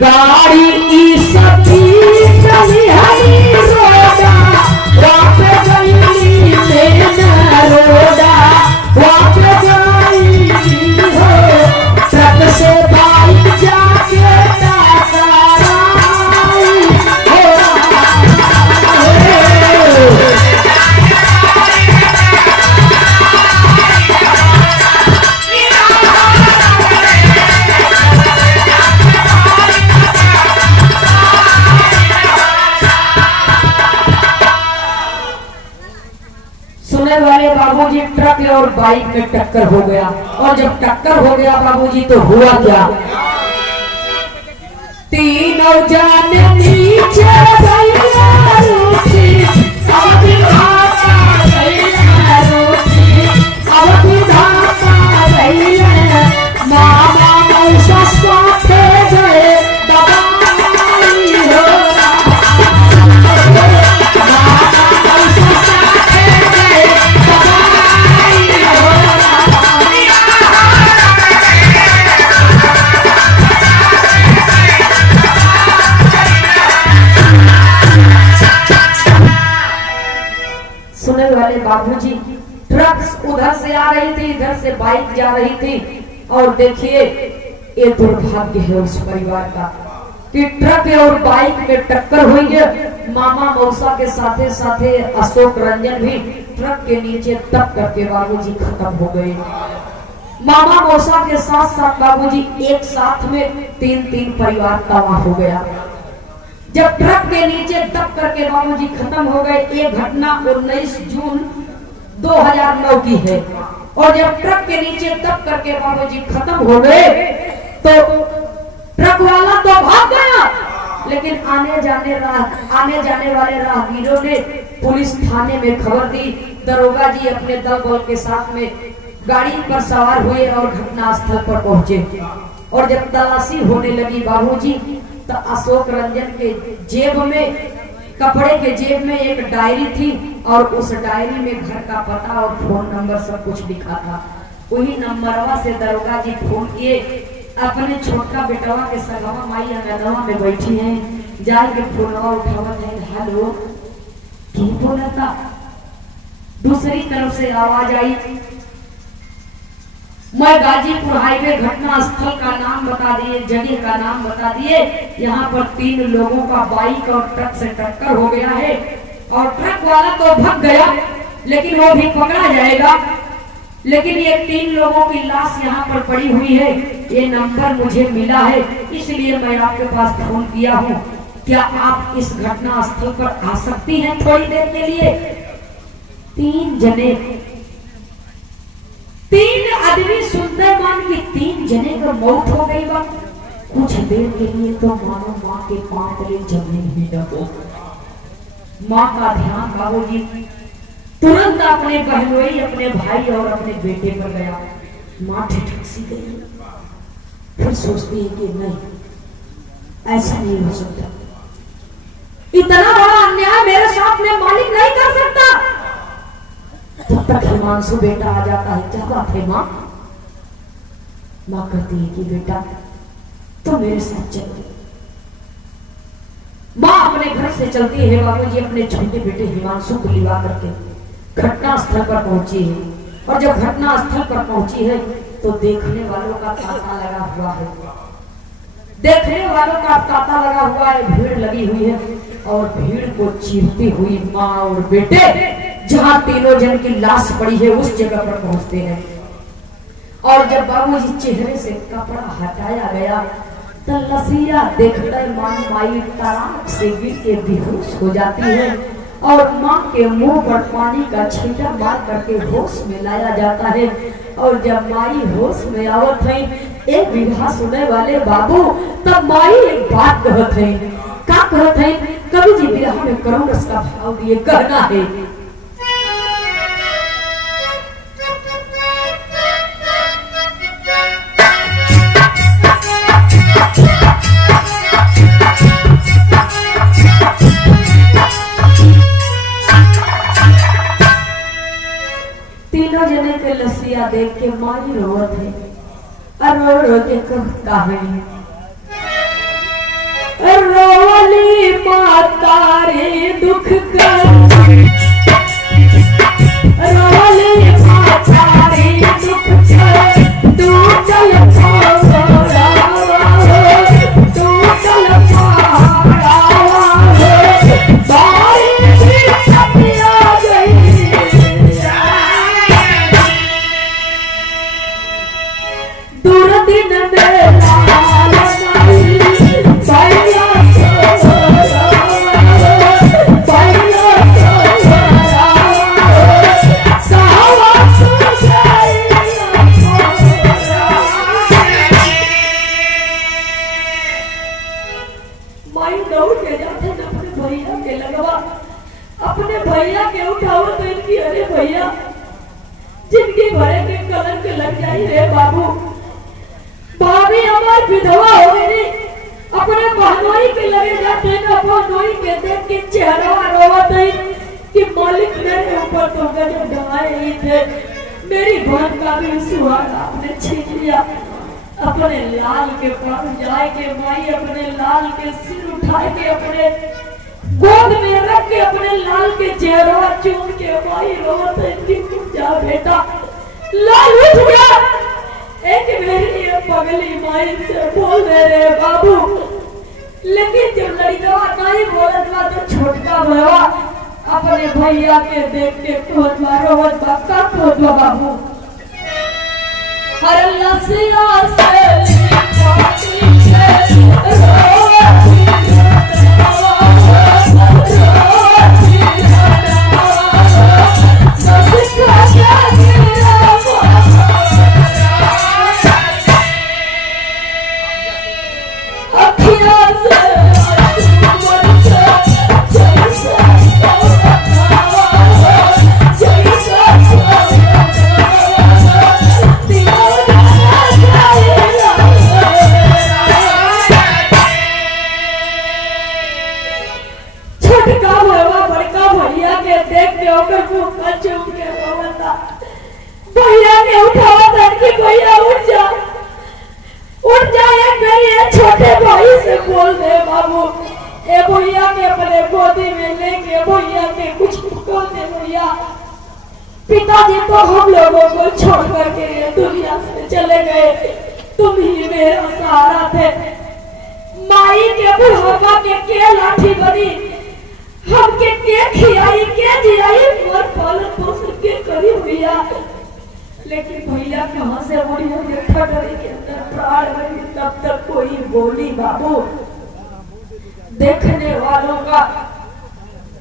गाड़ी ई सती चली हरी रोडा वापे गईली मेन रोडा वापे गईली हो ट्रक से बाइक जाके टकराई हो वाले बाबूजी ट्रक और बाइक में टक्कर हो गया। और जब टक्कर हो गया बाबूजी तो हुआ क्या, तीनों जाने नीचे मामा मौसा साथे गए दबाई हो बाबूजी ट्रक उधर से आ रही थी, इधर से बाइक जा रही थी। और देखिए ये दुर्भाग्य है उस परिवार का कि ट्रक और बाइक में टक्कर हुई है। मामा मौसा के साथे साथे अशोक रंजन भी ट्रक के नीचे दब करके बाबूजी खत्म हो गए। मामा मौसा के साथ साथ बाबूजी एक साथ में तीन परिवार तबाह हो गया। जब ट्रक के नीचे दब करके बाबूजी खत्म हो गए। ये घटना 19 जून 2009 की है। और जब ट्रक के नीचे दब करके बाबूजी खत्म हो गए तो ट्रक वाला तो भाग गया, लेकिन आने जाने वाले राहगीरों ने पुलिस थाने में खबर दी। दरोगा जी अपने दल बल के साथ में गाड़ी पर सवार हुए और घटना स्थल पर पहुंचे। और जब तलाशी होने लगी बाबूजी तो अशोक रंजन के जेब में, कपड़े के जेब में एक डायरी थी और उस डायरी में घर का पता और फोन नंबर सब कुछ लिखा था। वही नंबरवा से दरोगा जी फोन किए। अपने छोटा बेटवा के सगवा माई अंगनवा में बैठी है, जाके फोनवा उठावत है, हेलो की बोला था। दूसरी तरफ से आवाज आई, मैं गाजीपुर हाईवे घटना स्थल का नाम बता दिए, जगह का नाम बता दिए। यहाँ पर 3 लोगों का बाइक और ट्रक से टक्कर हो गया है और ट्रक वाला तो भाग गया, लेकिन वो भी पकड़ा जाएगा। लेकिन ये 3 लोगों की लाश यहाँ पर पड़ी हुई है। ये नंबर मुझे मिला है, इसलिए मैं आपके पास फोन किया हूँ। क्या आप इस घटना स्थल पर आ सकती हैं थोड़ी देर के लिए? 3 आदमी सुनते मान की 3 जने का मौत हो गई बा। कुछ देर के लिए तो मानो माँ के पांव तले जमीन भी न हो। माँ का ध्यान बाबूजी तुरंत अपने बहनोई, अपने भाई और अपने बेटे पर गया। माँ ठिठक सी गई, फिर सोचती है कि नहीं, ऐसा नहीं हो सकता, इतना बड़ा अन्याय मेरे साथ में मालिक नहीं कर सकता। तब तक हिमांशु बेटा आ जाता है, क्या बात है माँ? माँ कहती है कि बेटा तो मेरे साथ चलो। माँ अपने घर से चलती है बाबूजी अपने छोटे बेटे हिमांशु को लिवा करके घटना स्थल पर पहुंची है। और जब घटना स्थल पर पहुंची है तो देखने वालों का तांता लगा हुआ है, देखने वालों का तांता लगा हुआ है, भीड़ लगी हुई है। और भीड़ को चीरती हुई माँ और बेटे जहाँ तीनों जन की लाश पड़ी है उस जगह पर पहुंचते हैं। और जब बाबूजी चेहरे से कपड़ा हटाया गया तो लसिया देखकर माई तड़ाक से गिर के बेहोश हो जाती है। और माँ के मुंह पर पानी का छींटा मार करके होश में लाया जाता है। और जब माई होश में आवत है, एक विधा सुने वाले बाबू, तब माई एक बात कहत है। क्या कहत है? कवि जी विरह में करुण रस का भाव दिए कहना है, तीनों जने के लसिया देख के माई रोवत है और रो रो के कहता है, रोली माता रे दुख का रोली माता रे दुख का तू चल छोड़ा तू चल पहाड़ा बारी भी सतिया गई दूर दिन में लाल अपने भैया के उठाओ तो इनकी अरे भैया जिंदगी भरे के कलंक लग जाई रे बाबू भाभी हमार विधवा हो गई अपने बहनोई के लगे जाते न बहनोई के देख के चेहरा रोवत है कि मालिक मेरे ऊपर तो गजब ढाए ही थे मेरी बहन का भी सुहाग आपने छीन लिया अपने लाल के पास जाए के माई अपने लाल के सिर उठाए के अपने गोद में रख के अपने लाल के चेहरा चूम के माई रोवत है कि जा बेटा लाल उठ गया एक मेरी पगली माई से बोल दे रे बाबू लेकिन जब लड़का नहीं बोलत बा तो छोटका भैया अपने भैया के देख के खोद मारो बक्का खोद बाबू हर लसिया से भैया के उठावा धन की भैया उठ जा मेरे छोटे भाई से बोल दे बाबू ए भैया के अपने गोदी में लेके भैया के कुछ बोल दे भैया पिताजी तो हम लोगों को छोड़ करके दुनिया से चले गए तुम ही मेरा सहारा थे माई के बुढ़ापा के लाठी बनी हमके के खियाई के जियाई और पालन पोषण के करी भैया लेकिन भैया कहाँ से उड़ी हो देखा डरे के अंदर प्राण गई तब तक कोई बोली बाबू देखने वालों का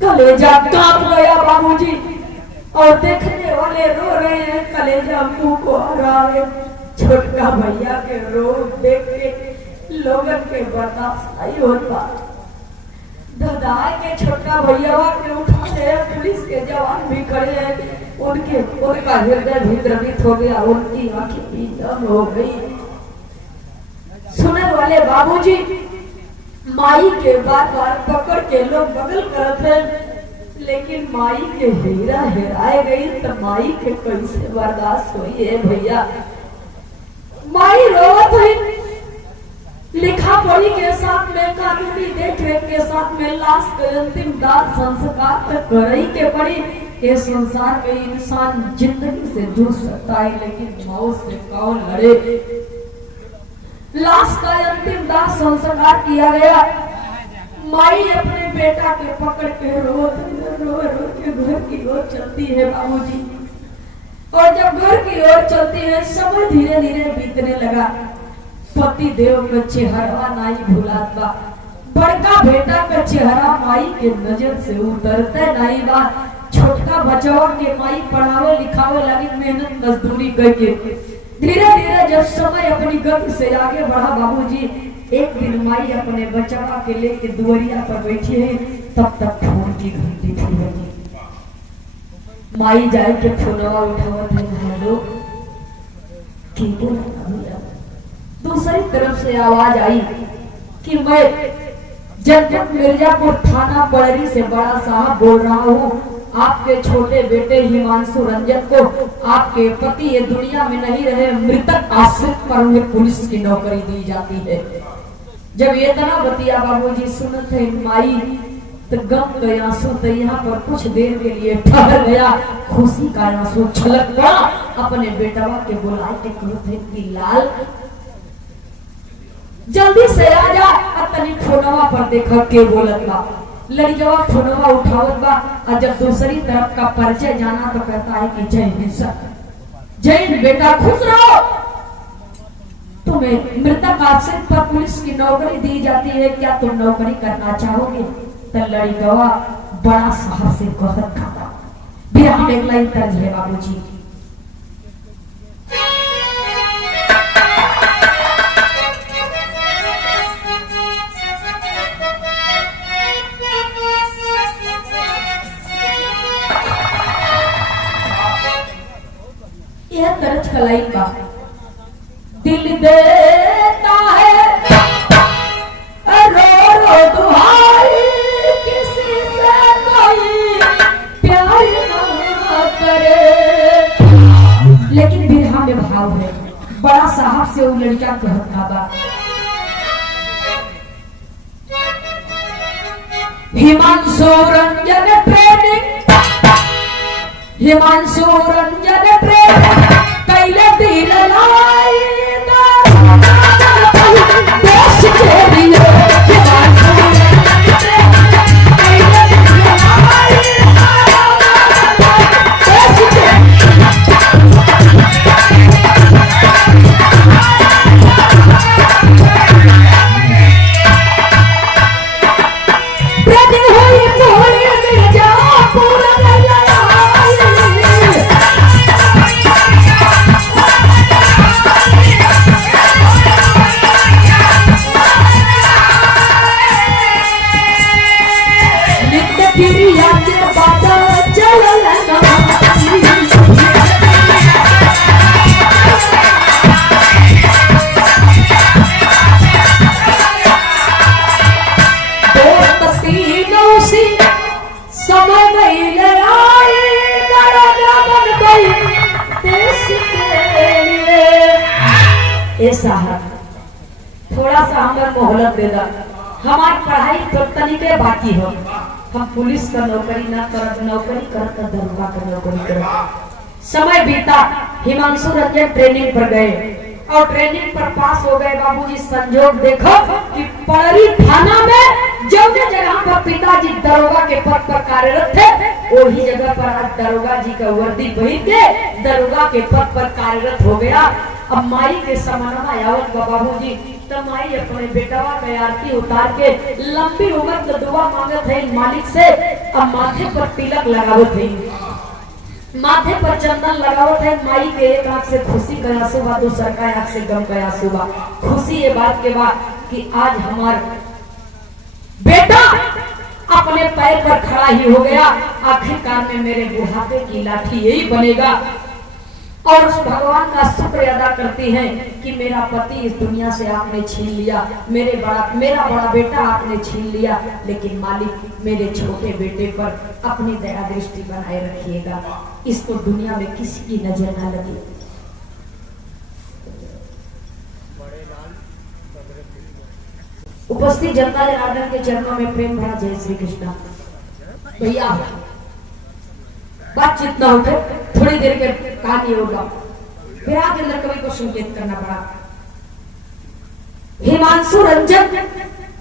कलेजा कांप गया बाबूजी और देखने वाले रो रहे हैं कलेजा मुंह को आ रहा है छोटका भैया के रो देख के लोगन के बर्दाश्त नहीं होता धदाए के छोटका भैया के उठाते हैं पुलिस के जवान भी खड़े हैं उनका हृदय भी द्रवित हो गया उनकी आंखें भी नम हो गई सुनने वाले बाबूजी माई के बार बार पकड़ के लोग बगल करते लेकिन माई के हीरा हेराए गई तो माई के कैसे बर्दाश्त हुई है भैया माई रोवत है लिखा पढ़ी के साथ में कानूनी देखरेख के साथ में लाश के अंतिम दाह संस्कार तक करई के पड़ी ये संसार में इंसान जिंदगी से जुड़ सकता है लेकिन मौत से कौन लड़े लाश का अंतिम दाह संस्कार किया गया माई अपने बेटा के पकड़ के रो के घर की ओर चलती है बाबूजी और जब घर की ओर चलती है समय धीरे धीरे बीतने लगा पति देव का चेहरा नाई भुलात बा बड़का बेटा का चेहरा माई के नजर से उतरते नहीं बा छोटका बचवा के माई पढ़ावे लिखावे लगी मेहनत मजदूरी करके धीरे धीरे जब समय अपनी गति से आगे बढ़ा बाबूजी एक दिन माई अपने बचवा के लेके दुआरिया पर बैठी है तब तक फोन की घंटी थी बजी माई जाए के फोनवा उठावत है हेलो की बोला दूसरी तरफ से आवाज आई कि मैं जनपद मिर्जापुर थाना बड़री से बड़ा साहब बोल रहा हूँ आपके छोटे बेटे हिमांशु रंजन को आपके पति ये दुनिया में नहीं रहे मृतक आश्रित पर उन्हें पुलिस की नौकरी दी जाती है जब ये तना बतिया बाबूजी सुनत है माई तो गम के आंसू तो यहाँ पर कुछ देर के लिए ठहर गया, खुशी का आंसू छलक पड़ा। अपने बेटवा के बुलाए के कहते कि लाल जल्दी से आ जा, तनी फोनवा पर देखो के बोलत बा। लड़िकवा फोनवा उठावत बा और जब दूसरी तरफ का परिचय जाना तो कहता है कि जय हिंद सर, जय हिंद बेटा, खुश रहो। तुम्हें मृतक आश्रित पर पुलिस की नौकरी दी जाती है, क्या तुम नौकरी करना चाहोगे? तो लड़िकवा बड़ा साहस से कहत खाता बिहार में एक लाइन तर्ज है बाबूजी। यह तर्ज कलाई का दिल देता है रो रो दुहाई, किसी से कोई प्यार ना करे। लेकिन बिरहा में भाव है, बड़ा साहब से वो लड़का कहता बा हिमांशु रंजन ट्रेनिंग, हिमांशु रंजन ट्रेनिंग कैले दिल लाई देश के लिए, हिमांशु रंजन ट्रेनिंग कैले दिल लाई देश के थोड़ा सा हमें मोहलत दे दा, हमारी पढ़ाई तो तनिके बाकी हो, हम पुलिस का नौकरी ना कर, नौकरी कर दरोगा का नौकरी कर। समय बीता, हिमांशु रंजन ट्रेनिंग पर गए और ट्रेनिंग पर पास हो गए। बाबूजी संजोग देखो कि पड़री थाना में जो जगह पर पिताजी दरोगा के पद पर कार्यरत थे, वही जगह पर आज दरोगा जी का वर्दी पहन के दरोगा के पद पर कार्यरत हो गया। अब माई के समाना आवत बाबूजी, तो माई अपने बेटवा के आरती उतार के लंबी उम्र का दुआ मांगत है मालिक से। अब माथे पर तिलक लगावत है, माथे पर चंदन लगावत है। माई के एक आंख से खुशी का आंसू बा, दूसर का आंख से गम का आंसू बा। खुशी ये बात के बाद कि आज हमार बेटा अपने पैर पर खड़ा ही हो गया, आखिरकार में मेरे बुढ़ापे की लाठी यही बनेगा। और उस भगवान का शुक्र अदा करती हैं कि मेरा पति इस दुनिया से आपने छीन लिया, मेरा बड़ा बेटा आपने छीन लिया, लेकिन मालिक मेरे छोटे बेटे पर अपनी दया दृष्टि बनाए रखिएगा, इसको दुनिया में किसी की नजर न लगे। उपस्थित जनता जनार्दन के चरणों में प्रेम भरा जय श्री कृष्ण। भैया बातचीत न होकर थोड़ी देर के कहानी होगा, फिर आगे अंदर कवि को संकेत करना पड़ा। हिमांशु रंजन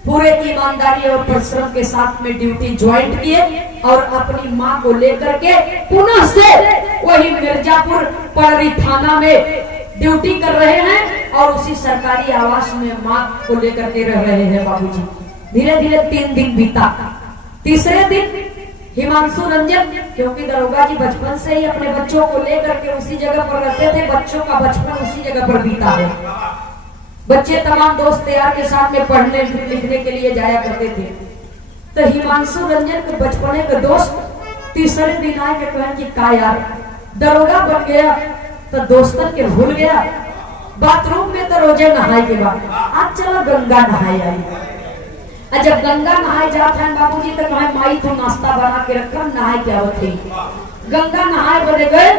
पूरे ईमानदारी और परिश्रम के साथ में ड्यूटी ज्वाइन किए और अपनी मां को लेकर के पुनः से वही मिर्जापुर पड़री थाना में ड्यूटी कर रहे हैं और उसी सरकारी आवास में मां को लेकर के रह रहे हैं बाबूजी। धीरे धीरे 3 दिन बीता। तीसरे दिन हिमांशु रंजन, क्योंकि दरोगा जी बचपन से ही अपने बच्चों को लेकर के उसी जगह पर रहते थे, बच्चों का बचपन उसी जगह पर बीता है। बच्चे तमाम दोस्त यार के साथ में पढ़ने लिखने के लिए जाया करते थे। तो हिमांशु रंजन के बचपने के दोस्त तीसरे दिन आए के कहें कि का यार दरोगा बन गया तो दोस्तन के भूल गया, बाथरूम में तो रोजे नहाए के बाद आज चलो गंगा नहाए आई। जब गंगा नहाए जाते हैं बाबूजी तो कहे माई तो नाश्ता बना के रखा, नहाए क्या होती। गंगा नहाए बने गए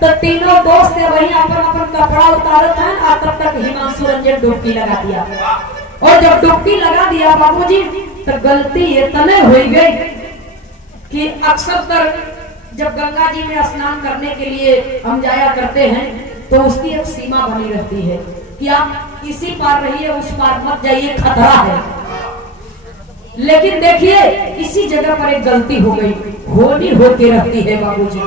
तो तीनों दोस्त वही अपन अपन कपड़ा उतारते हैं और तब तक हिमांशु रंजन डुबकी लगा दिया। और और जब डुबकी लगा दिया बाबूजी तो गलती इतने हो गई कि अक्सर तर जब गंगा जी में स्नान करने के लिए हम जाया करते हैं तो उसकी एक सीमा बनी रहती है कि आप इसी पार रहिए, उस पार मत जाइए, खतरा है। लेकिन देखिए इसी जगह पर एक गलती हो गई, होनी होती रहती है बाबूजी।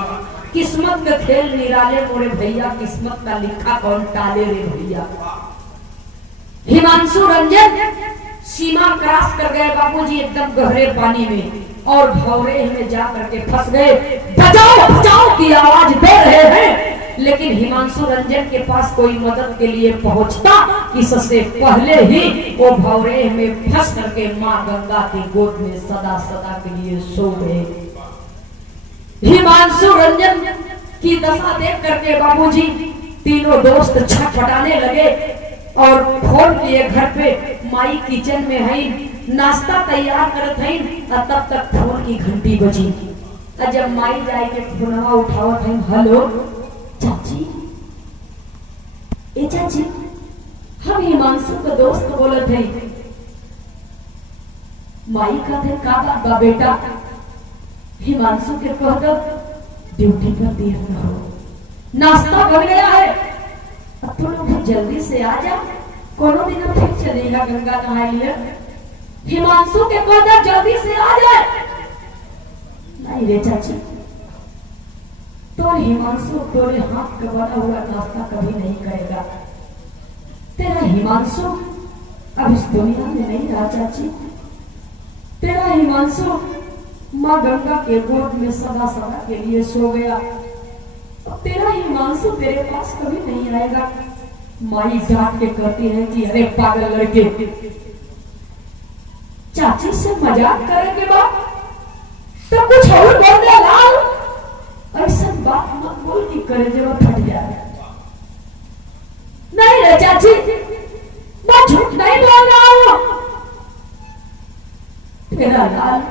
किस्मत का खेल निराले मोरे भैया, किस्मत का लिखा कौन टाले रे भैया। हिमांशु रंजन सीमा क्रॉस कर गए बाबूजी एकदम गहरे पानी में और भौरे में जा करके फंस गए। बचाओ बचाओ की आवाज दे रहे हैं, लेकिन हिमांशु रंजन के पास कोई मदद के लिए पहुंचता इससे पहले ही वो भौरे में फंस करके मां गंगा की गोद में सदा सदा के लिए सो गए। हिमांशु रंजन की दशा देख करके बाबूजी तीनों दोस्त छटपटाने लगे और फोन किए घर पे, माई किचन में है, नाश्ता तैयार करत है। तब तक फोन की घंटी बजी। जब माई जाए के फोनवा उठावत है, हेलो चाची, ए चाची, हम हिमांशु का दोस्त बोलत है। माई कहते का बात बा बेटा? हिमांशु के कह दो ड्यूटी पर देर न हो, नाश्ता बन गया है, अब तो लोग जल्दी से आ जा, कोनो दिन फिर चलेगा गंगा नहा लिया। हिमांशु के कह दो जल्दी से आ जाए। नहीं रे चाची, तो हिमांशु तोरे हाथ का बना हुआ नाश्ता कभी नहीं करेगा। तेरा हिमांशु अब इस दुनिया में नहीं रहा चाची। तेरा हिमांशु माँ गंगा के गोद में सदा सदा के लिए सो गया। तेरा हिमांशु तेरे पास कभी नहीं आएगा। माई डांट के कहती है कि अरे पागल लड़के, चाची से मजाक करेंगे बाप तो कुछ और बोल दे लाल। ऐसा बात मत बोल कि करे जो फट जाए। नहीं रे चाची, मैं झूठ नहीं बोल रहा हूँ। तेरा लाल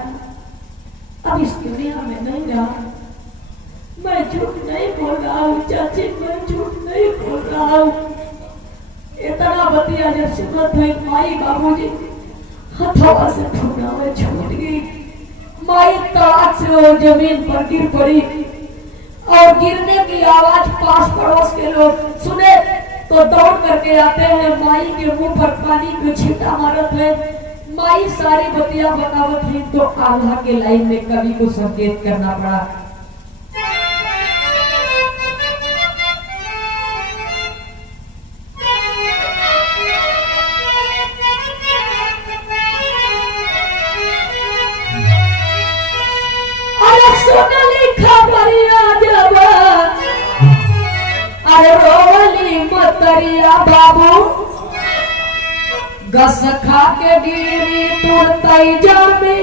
अब इस दुनिया में नहीं रहा। मैं झूठ नहीं बोल रहा हूँ चाची, मैं झूठ नहीं बोल रहा हूँ। इतना बतिया जब सुनत हुई माई बाबूजी हथवा से ठुकरावे छूट गई। माई तड़ाक से वो जमीन पर गिर पड़ी और गिरने की आवाज पास पड़ोस के लोग सुने तो दौड़ करके आते हैं। माई के मुंह पर पानी को छींटा मारत है। माई सारी बतिया बतावत है तो आल्हा के लाइन में कवि को संकेत करना पड़ा। अरे रोली मतरिया बाबू गस खा के गिरी तुरतई जमी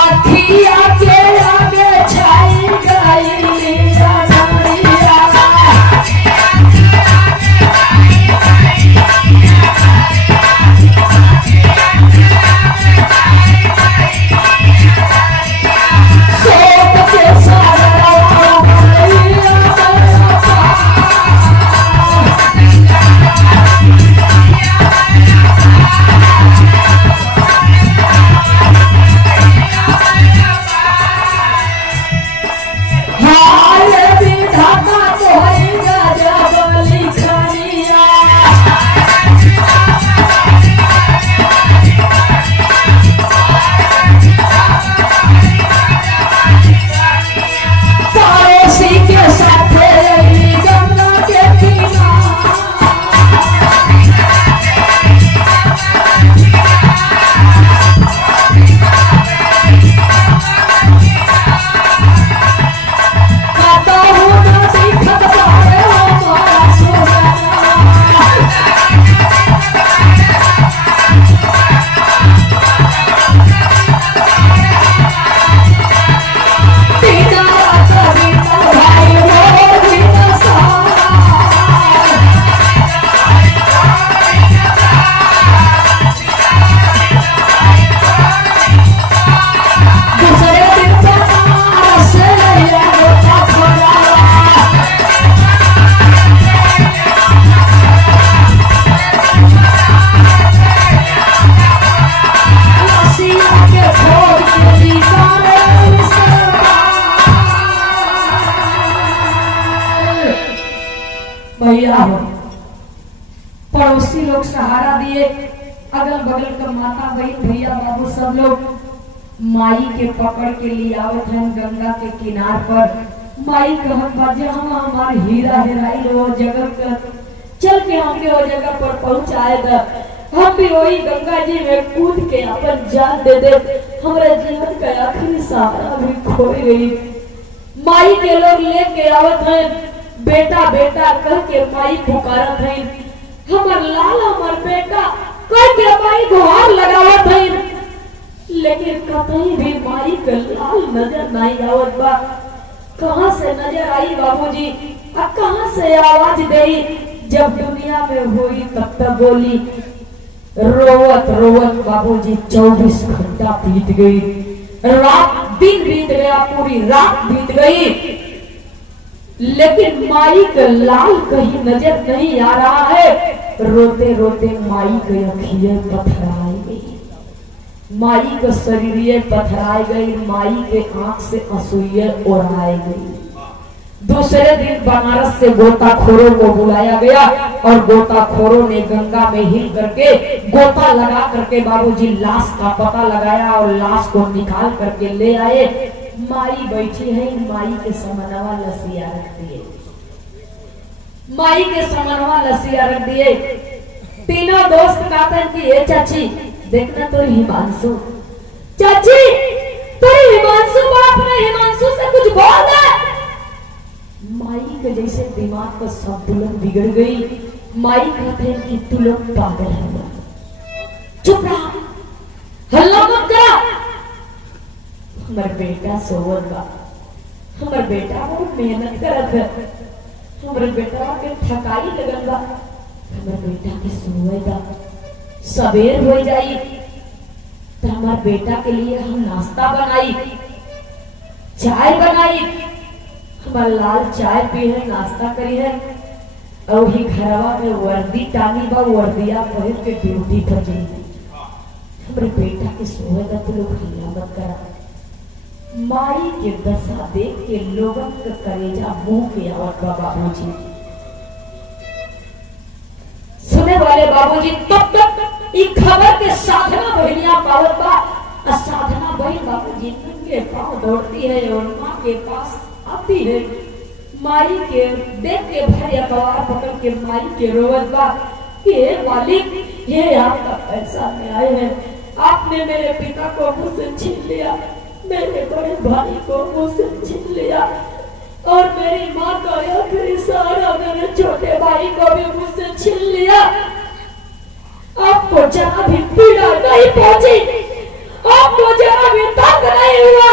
अखिया के आगे छाई गई Yeah. सहारा दिए। अगल बगल का माता बहन भैया बाबू सब लोग माई के पकड़ के लिए आवत हैं गंगा के किनार पर। माई कहत बा जे हम हमार हीरा हेराई वो जगह पर चल के हमके वो जगह पर पहुंचाए द, हम भी वही गंगा जी में कूद के अपन जान दे दे। हमारे जीवन का आखिरी सहारा भी खो गई। माई के लोग लेके आवत हैं, बेटा बेटा कह के माई पुकारत हैं, हमार लाल हमार बेटा कह के माई गुहार लगावत हैं। लेकिन कहीं भी माई का लाल नजर नहीं आवत बा। कहां से नजर आई बाबूजी और कहां से आवाज गई? जब दुनिया में हुई तब तक बोली। रोवत रोवत बाबूजी 24 घंटा बीत गई, रात दिन बीत गया, पूरी रात बीत गई, लेकिन माई का लाल कहीं नजर नहीं आ रहा है। रोते रोते माई के अखियां पथराई गई, माई का शरीर पथराई गई, माई के आंख से आंसुएं ओढ़ाई गई। दूसरे दिन बनारस से गोताखोरों को बुलाया गया और गोताखोरों ने गंगा में हिल करके गोता लगा करके बाबूजी लाश का पता लगाया और लाश को निकाल करके ले आए। माई बैठी है, माई के समनवा लसिया रख दिए, माई के समनवा लसिया रख दिए। तीनों दोस्त कहते हैं कि ये चाची देखना तो हिमांशु, चाची तो हिमांशु बाप ने हिमांशु से कुछ बोल दे। माई के जैसे दिमाग का संतुलन बिगड़ गई। माई कहते हैं कि तू लोग पागल है, चुप रहा, हल्ला मत करा। हमारे बेटा सोवत बा, हमारे बेटा बहुत मेहनत करत है, हमारे बेटा के थकाई लगल बा, हमारे बेटा के सोवे दा, सवेर हो जाई तो हमारे बेटा के लिए हम नाश्ता बनाई, चाय बनाई, हमारा लाल चाय पी है, नाश्ता करी है, और ही घरवा में वर्दी टानी बा, वर्दिया पहन के ड्यूटी पर जाई। हमारे बेटा के सोवे दा तो लोग हल्ला मत करा। माई के दशा देख के लोगन का कलेजा मुंह के आवत बा बाबूजी। सुने वाले बाबूजी तब तक ई खबर के साधना बहनिया पावत बा। साधना बहन बाबूजी के पांव दौड़ती है और माँ के पास आती है। माई के देख के भाई अखबार पकड़ के माई के रोवत बा कि हे मालिक, ये आपका पैसा में आए हैं, आपने मेरे पिता को मुझसे छीन लिया, मेरे बड़े भाई को मुझसे छीन लिया, और मेरी माँ का आखिरी सहारा मेरे छोटे भाई को भी मुझसे छीन लिया। आपको जरा भी पीड़ा नहीं पहुंची, आपको जरा भी दर्द नहीं हुआ।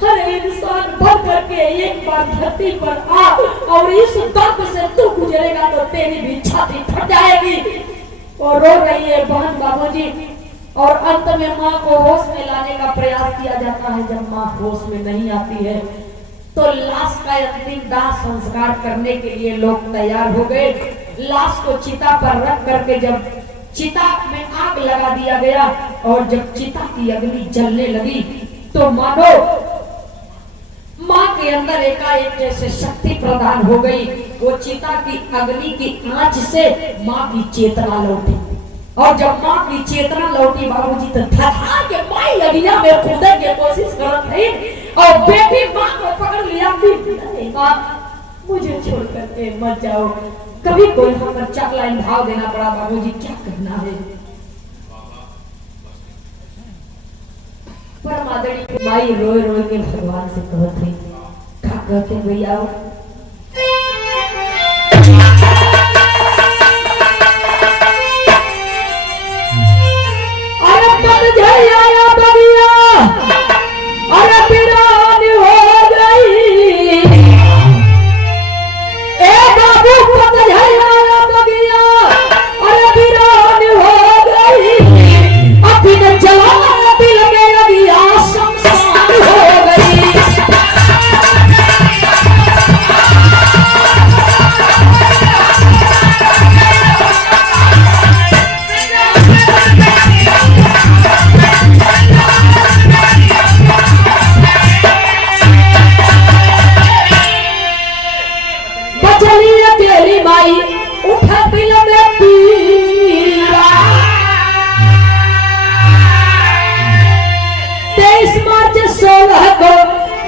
हर इंसान भर करके एक बार धरती पर आ और इस दर्द से तू गुजरेगा तो तेरी भी छाती फट जाएगी। और रो रही है बहन बाबूजी। और अंत में माँ को होश में लाने का प्रयास किया जाता है। जब माँ होश में नहीं आती है तो लाश का अंतिम दाह संस्कार करने के लिए लोग तैयार हो गए। लाश को चिता पर रख करके जब चिता में आग लगा दिया गया और जब चिता की अग्नि जलने लगी तो मानो माँ के अंदर एकाएक जैसे शक्ति प्रदान हो गई। वो चिता की अग्नि की आंच से माँ की चेतना लौटी और जब माँ की चेतना लौटी बाबूजी तो धड़ा के माई अगिया में कूदने की कोशिश करत रही और बेटी माँ को पकड़ लिया। माँ मुझे छोड़ करके मत जाओ। कभी कोई हमें चार लाइन भाव देना पड़ा बाबूजी, क्या करना है। परम आदरणीय माई रोए रोए के भगवान से कहते क्या कहते भैया,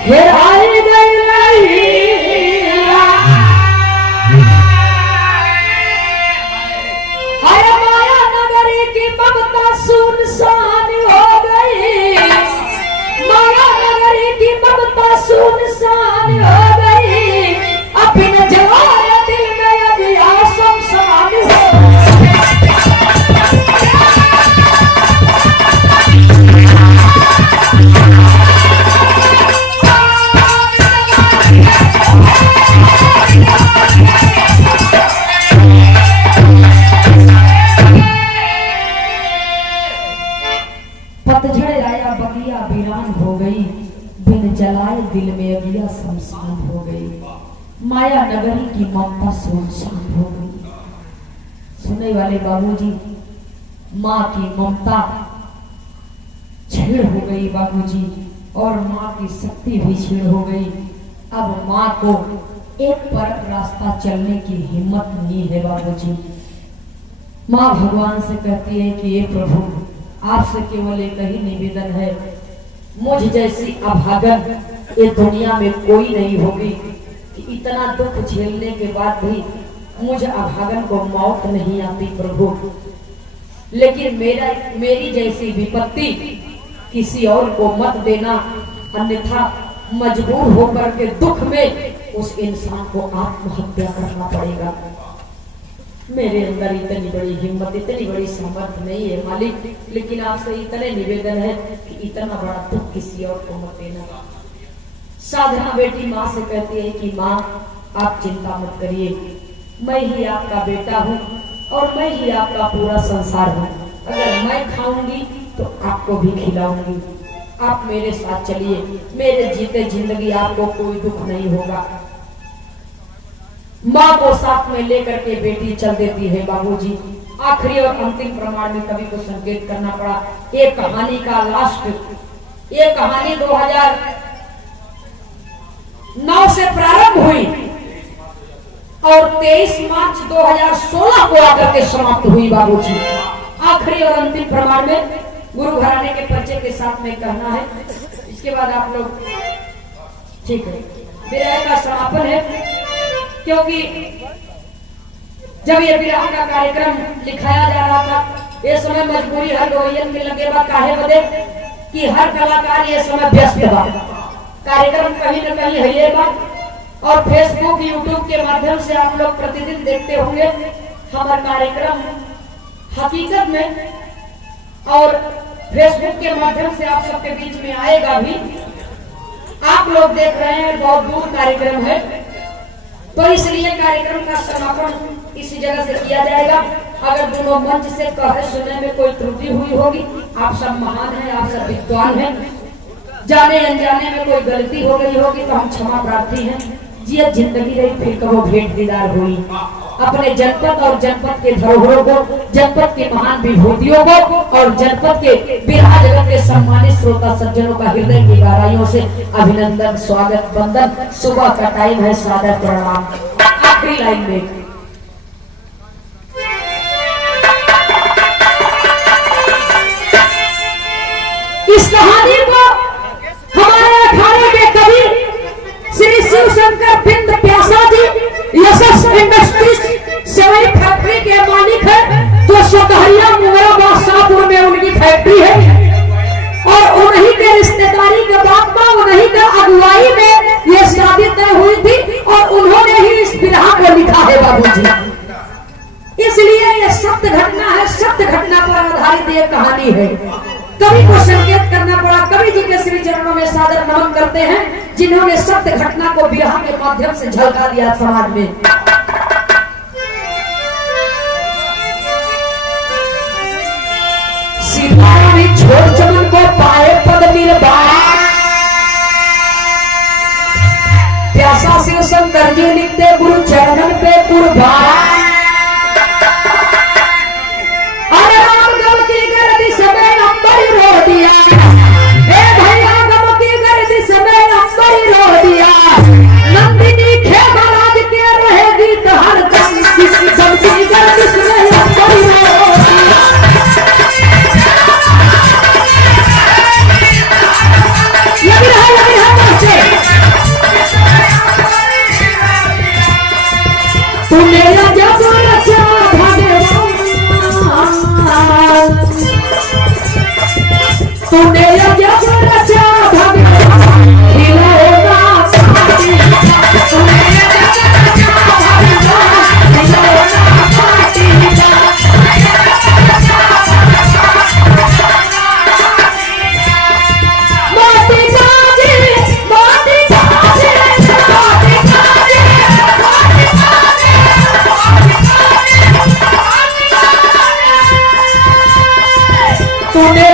हेराई गई अरे माया नगरी की ममता सुनसान हो गई, माया नगरी की ममता सुनसान हो गई, अपने जवान दिल में अभी शमशान हो। पतझड़ आया बगिया वीरान हो गई, बिन जलाए दिल में अगिया शमशान हो गई, माया नगरी की ममता सुनसान हो गई। सुनने वाले बाबूजी, माँ की ममता छीड़ हो गई बाबूजी, और माँ की शक्ति भी छीड़ हो गई। अब माँ को एक परक रास्ता चलने की हिम्मत नहीं है बाबूजी। माँ भगवान से कहती है कि ये प्रभु, आपसे केवल एक ही निवेदन है, मुझ जैसी अभागन ये दुनिया में कोई नहीं होगी कि इतना दुख झेलने के बाद भी मुझ अभागन को मौत नहीं आती प्रभु। लेकिन मेरी जैसी विपत्ति किसी और को मत देना, अन्यथा मजबूर होकर के दुख में उस इंसान को आत्महत्या करना पड़ेगा। मेरे अंदर इतनी बड़ी हिम्मत, इतनी बड़ी सामर्थ्य नहीं है मालिक, लेकिन आपसे इतने निवेदन है कि इतना बड़ा दुख किसी और को मत देना। साधना बेटी माँ से कहती है कि माँ आप चिंता मत करिए, मैं ही आपका बेटा हूँ और मैं ही आपका पूरा संसार हूँ। अगर मैं खाऊंगी तो आपको भी खिलाऊंगी, आप मेरे साथ चलिए, मेरे जीते जिंदगी आपको कोई दुख नहीं होगा। माँ को साथ में लेकर के बेटी चल देती है बाबूजी। आखिरी और अंतिम प्रमाण में कवि को संकेत करना पड़ा। ये कहानी का लास्ट, ये कहानी 2009 से प्रारंभ हुई और 23 मार्च 2016 को आकर के समाप्त हुई बाबूजी। आखिरी और अंतिम प्रमाण में गुरु घराने के परिचय के साथ में कहना है, इसके बाद आप लोग ठीक है विरह का समापन है। क्योंकि जब ये विरह का कार्यक्रम लिखाया जा रहा था, ये समय मजबूरी हर गोयन में लगे बा काहे बदे कि हर कलाकार ये समय व्यस्त बा, कार्यक्रम कहीं न कहीं है बा। और फेसबुक यूट्यूब के माध्यम से आप लोग प्रतिदिन देखते होंगे हमारा कार्यक्रम हकीकत में, और फेसबुक के माध्यम से आप सबके बीच में आएगा भी। आप लोग देख रहे हैं बहुत दूर कार्यक्रम है, तो इसलिए कार्यक्रम का समापन इसी जगह से किया जाएगा। अगर दोनों मंच से कहे सुनने में कोई त्रुटि हुई होगी, आप सब महान हैं, आप सब विद्वान हैं, जाने अनजाने में कोई गलती हो गई होगी तो हम क्षमा प्रार्थी हैं। जिया जिंदगी रही फिर कहो भेंट दीदार हुई। अपने जनपद और जनपद के धरोहरों को, जनपद की महान विभूतियों को और जनपद के बिरहा जगत के सम्मानित श्रोता सज्जनों का हृदय की गहराइयों से अभिनंदन, स्वागत, वंदन। सुबह का टाइम है, सादर प्रणाम। आखिरी लाइन में इस कहानी को हमारे अखाड़े के कवि श्री शिव शंकर बिंद प्यासा जी यशस इंडस्ट्रीज सेवई फैक्ट्री के मालिक है, जो सोकहरिया मुगराबाद शाहपुर में उनकी फैक्ट्री है। और उन्हीं के रिश्तेदारी के बाद में, उन्हीं के अगुवाई में ये शादी तय हुई थी और उन्होंने ही इस विरहा को लिखा है बाबूजी। इसलिए ये सत्य घटना है, सत्य घटना पर आधारित ये कहानी है। कवि को संकेत करना पड़ा, कवि जी के श्री चरणों में सादर नमन करते हैं, जिन्होंने सत्य घटना को विरह के माध्यम से झलका दिया समाज में। सिपाही छोड़ चमन को पाए पद निर्वाण, प्यासा शिव शंकर जी लिखते गुरु चरणन पे कुर्बान। अरे राम गम की गर्दी समय अंबर रो दिया, ए भैया गम की गर्दी समय अंबर रो दिया। नंदिनी खेमराज के रहेगी तो हर दम, किसी गम की गर्दी समय अंबर रो दिया। लगी रहा से तूने जब रचा भगवान, तूने जब रचा भगवान खिलौना पार्टी का, तूने जब रचा भगवान खिलौना पार्टी का। मोती काजी, मोती काजी, मोती काजी, मोती काजी, मोती काजी। तूने